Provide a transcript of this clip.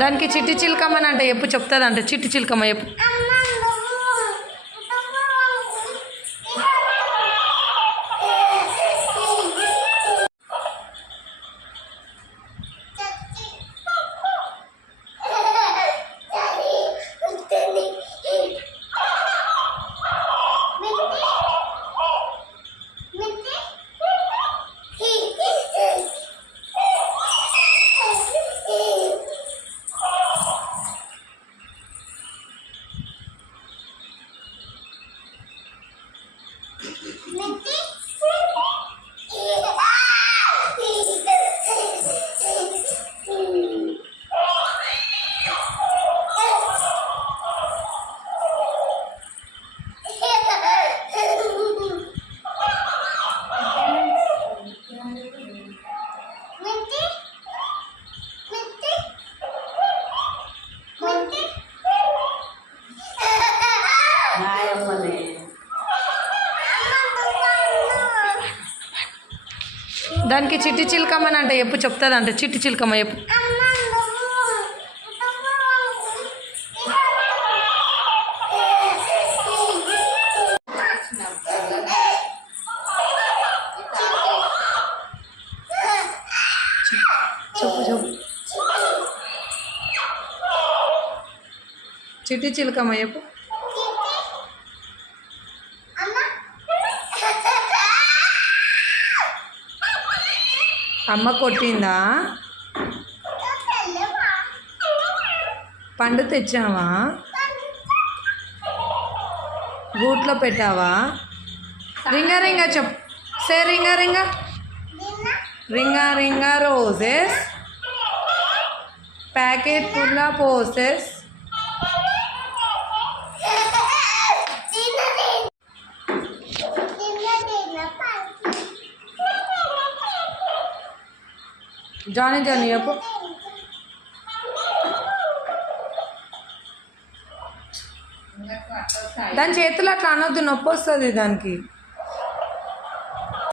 దానికి చిట్టి చిలకమ్మని అంటే ఎప్పుడు చెప్తుంది అంటే చిట్టి చిలకమ్మ చెప్పు. దానికి చిట్టి చిలకమ్మని అంటే ఎప్పుడు చెప్తుంది అంటే చిట్టి చిలకమ్మ చెప్పు. చెప్పు చెప్పు చిట్టి చిలకమ్మ చెప్పు. అమ్మ కొట్టిందా? పండు తెచ్చావా? గూట్లో పెట్టావా? రింగా రింగా చెప్పు. Say ring a ring a ring a ring a roses packet full of posies. Johnny Johnny చెప్పు. దాని చేతులు అట్లా అనొద్దు, నొప్పి వస్తుంది దానికి.